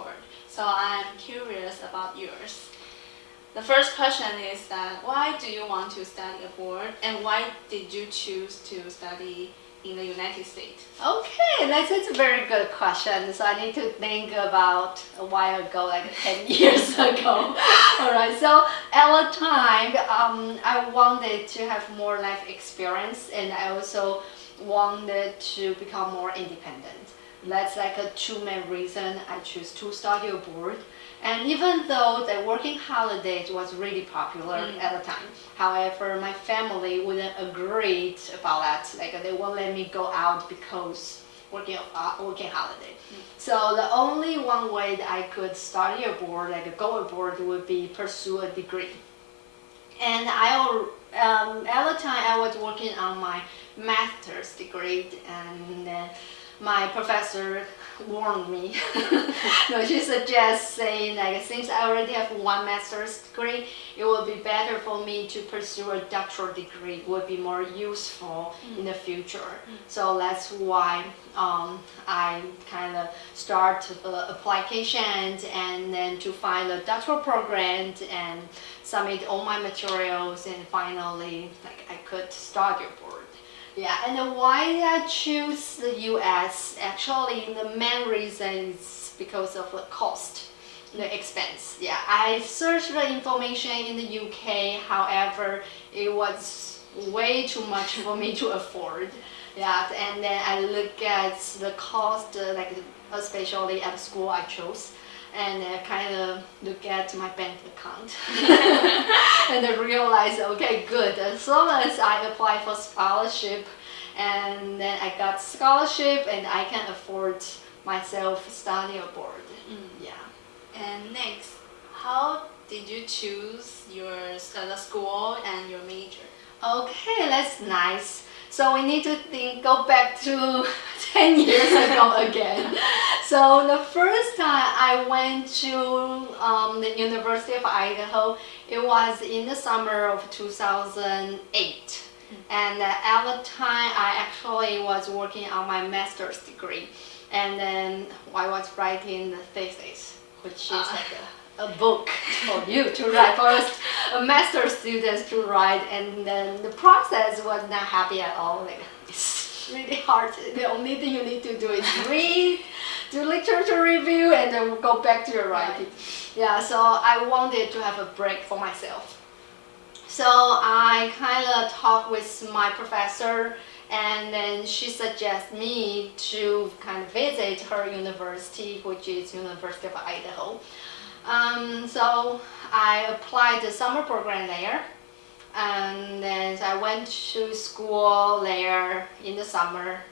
abroad. So I'm curious about yours. The first question is that why do you want to study abroad and why did you choose to study in the United States? Okay, that's a very good question. So I need to think about a while ago, like 10 years ago. All right, so at the time, I wanted to have more life experience and I also wanted to become more independent. That's like a two main reason I choose to study abroad. And even though the working holiday was really popular at the time, however, my family wouldn't agree about that. Like they won't let me go out because working holiday. So the only one way that I could study abroad, like go abroad, would be pursue a degree. And at the time I was working on my master's degree, and my professor warned me. No, she suggests saying like since I already have one master's degree, it would be better for me to pursue a doctoral degree. It would be more useful in the future. So that's why I kind of start applications and then to find a doctoral program and submit all my materials and finally like I could study abroad. Yeah, and then why I choose the US, actually the main reason is because of the cost, the expense. Yeah, I searched the information in the UK, however, it was way too much for me to afford. Yeah, and then I look at the cost, like especially at the school I chose, and kind of look at my bank account and I realize, okay, good. As long as I apply for scholarship, and then I got scholarship, and I can afford myself study abroad. Yeah. And next, how did you choose your the school and your major? Okay, that's nice. So we need to go back to 10 years ago again. So the first time I went to the University of Idaho, it was in the summer of 2008. And at the time, I actually was working on my master's degree. And then I was writing the thesis, which is like a book for you to write, for a master's student to write. And then the process was not happy at all. Like, it's really hard. The only thing you need to do is read, do literature review, and then go back to your writing. Yeah, so I wanted to have a break for myself. So I kind of talked with my professor, and then she suggested me to kind of visit her university, which is University of Idaho. So I applied the summer program there, and then I went to school there in the summer.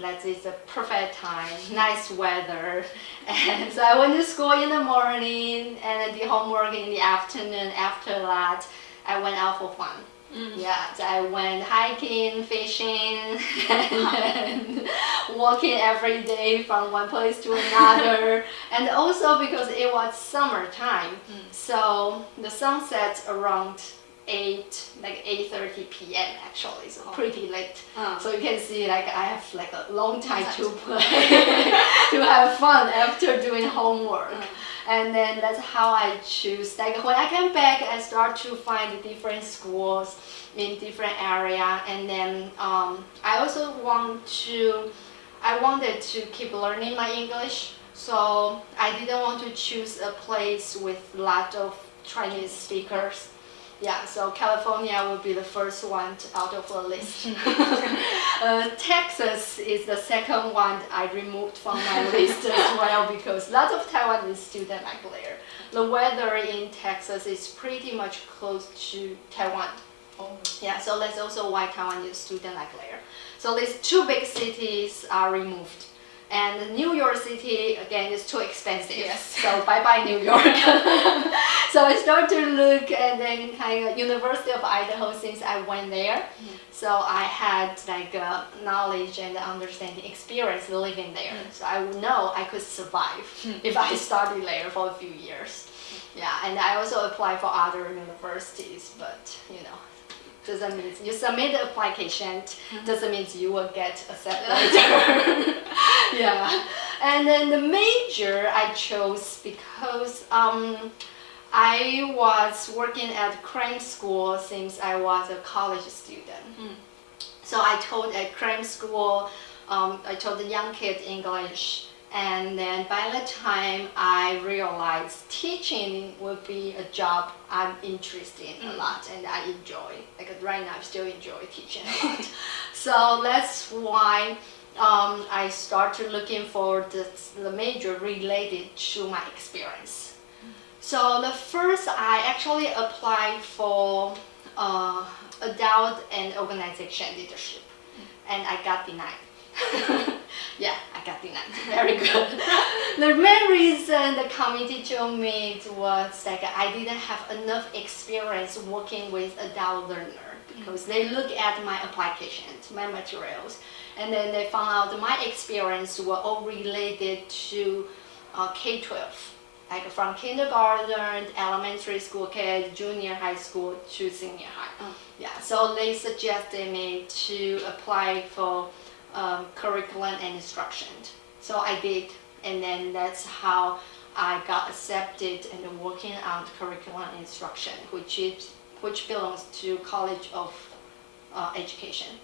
That is the perfect time, nice weather. And so I went to school in the morning and I did homework in the afternoon. After that, I went out for fun. Yeah, so I went hiking, fishing, and then walking every day from one place to another. And also because it was summertime, so the sun sets around 8:30 p.m. actually, so pretty late. So you can see like I have like a long time to play, to have fun after doing homework. And then that's how I choose. Like when I came back, I start to find different schools in different area, and then I also I wanted to keep learning my English. So I didn't want to choose a place with a lot of Chinese speakers. Yeah, so California would be the first one out of the list. Texas is the second one I removed from my list as well because lots of Taiwanese students like there. The weather in Texas is pretty much close to Taiwan. Yeah, so that's also why Taiwanese students like there. So these two big cities are removed. And New York City, again, is too expensive. Yes. So bye-bye New York. So I started to look and then kind of University of Idaho since I went there. So I had like knowledge and understanding experience living there. So I would know I could survive if I studied there for a few years. Yeah, and I also applied for other universities, but you know, doesn't mean you submit the application, doesn't mean you will get accepted later. Yeah, And then the major I chose because I was working at crime school since I was a college student. So I taught at crime school, I taught the young kids English. And then by the time I realized teaching would be a job I'm interested in a lot and I enjoy. Like right now I still enjoy teaching a lot. So that's why I started looking for the major related to my experience. So the first I actually applied for adult and organization leadership, and I got denied. Yeah, I got denied. Very good. The main reason the committee told me was like I didn't have enough experience working with adult learner because they look at my applications, my materials, and then they found out that my experience were all related to K-12. Like from kindergarten, elementary school kids, junior high school to senior high. Yeah, so they suggested me to apply for curriculum and instruction. So I did, and then that's how I got accepted and working on curriculum and instruction, which belongs to College of Education.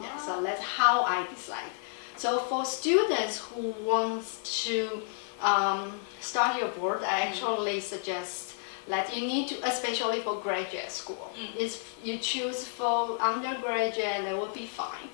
Yeah, so that's how I decide. So for students who wants to study abroad, I actually suggest that you need to, especially for graduate school, if you choose for undergraduate, that would be fine.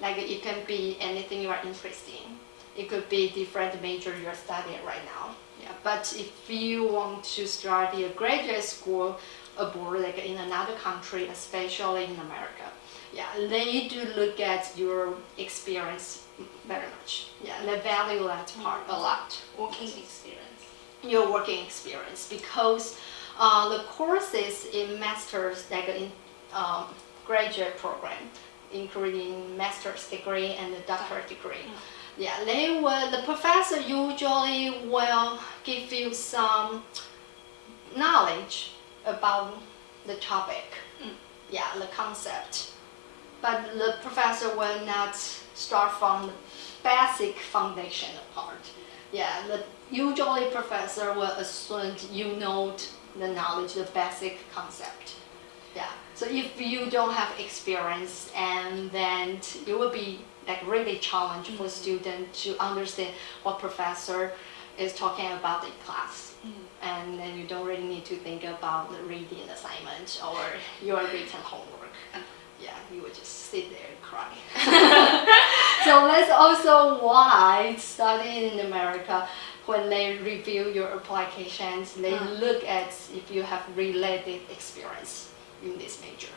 Like it can be anything you are interested in. It could be different major you're studying right now. Yeah, but if you want to study a graduate school abroad, like in another country, especially in America, yeah, they do look at your experience very much. Yeah, they value that part a lot. Working experience. Your working experience, because the courses in master's, like in graduate program, including master's degree and the doctorate degree. Yeah, the professor usually will give you some knowledge about the topic, yeah, the concept. But the professor will not start from the basic foundation part. Yeah, usually professor will assume you know the knowledge, the basic concept. Yeah. So if you don't have experience, and then it will be like really challenging for students to understand what professor is talking about in class. And then you don't really need to think about the reading assignment or your written homework. Yeah, you would just sit there and cry. So that's also why studying in America, when they review your applications, they look at if you have related experience in this major.